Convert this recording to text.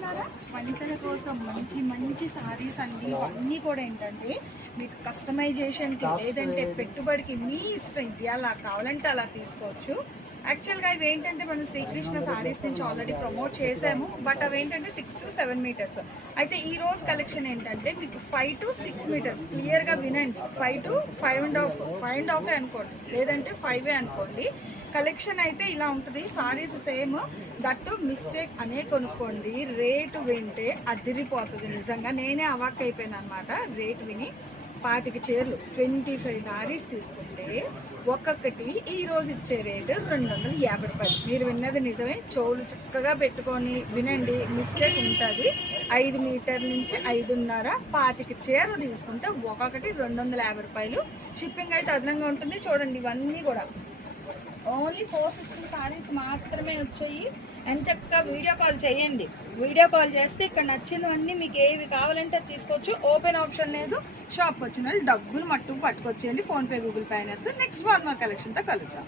చూస్తున్నారా వంటల కోసం మంచి మంచి సారీస్ అండి. అన్నీ కూడా ఏంటంటే మీకు కస్టమైజేషన్కి లేదంటే పెట్టుబడికి మీ ఇష్టం ఇది అలా కావాలంటే అలా తీసుకోవచ్చు. యాక్చువల్గా ఇవి ఏంటంటే మనం శ్రీకృష్ణ సారీస్ నుంచి ఆల్రెడీ ప్రమోట్ చేసాము, బట్ అవి ఏంటంటే 6 to 7 మీటర్స్. అయితే ఈ రోజు కలెక్షన్ ఏంటంటే మీకు 5 to 6 మీటర్స్. క్లియర్గా వినండి, 5 to 5.5 అనుకోండి, లేదంటే 5 అనుకోండి. కలెక్షన్ అయితే ఇలా ఉంటుంది. సారీస్ సేమ్, దట్టు మిస్టేక్ అనే కొనుక్కోండి. రేటు వింటే అదిరిపోతుంది. నిజంగా నేనే అవాక్ అయిపోయాను అనమాట రేటు విని. 25 చీరలు 25 సారీస్ తీసుకుంటే ఒక్కొక్కటి ఈ రోజు ఇచ్చే రేటు 250 రూపాయలు. మీరు విన్నది నిజమే, చెవులు చక్కగా పెట్టుకొని వినండి, మిస్టేక్ ఉంటుంది. 5 మీటర్ల నుంచి 5.5 25 చీరలు తీసుకుంటే ఒక్కొక్కటి 250 రూపాయలు. షిప్పింగ్ అయితే అదనంగా ఉంటుంది. చూడండి ఇవన్నీ కూడా ఓన్లీ 450 సారీస్ మాత్రమే వచ్చాయి. ఎంచక్కగా వీడియో కాల్ చేయండి. వీడియో కాల్ చేస్తే ఇక్కడ నచ్చినవన్నీ మీకు ఏవి కావాలంటే తీసుకోవచ్చు. ఓపెన్ ఆప్షన్ లేదు. షాప్కి వచ్చిన వాళ్ళు డబ్బులు మట్టుకు పట్టుకొచ్చేయండి. ఫోన్పే, గూగుల్ పే అనేది. నెక్స్ట్ ఫార్మర్ కలెక్షన్తో కలుద్దాం.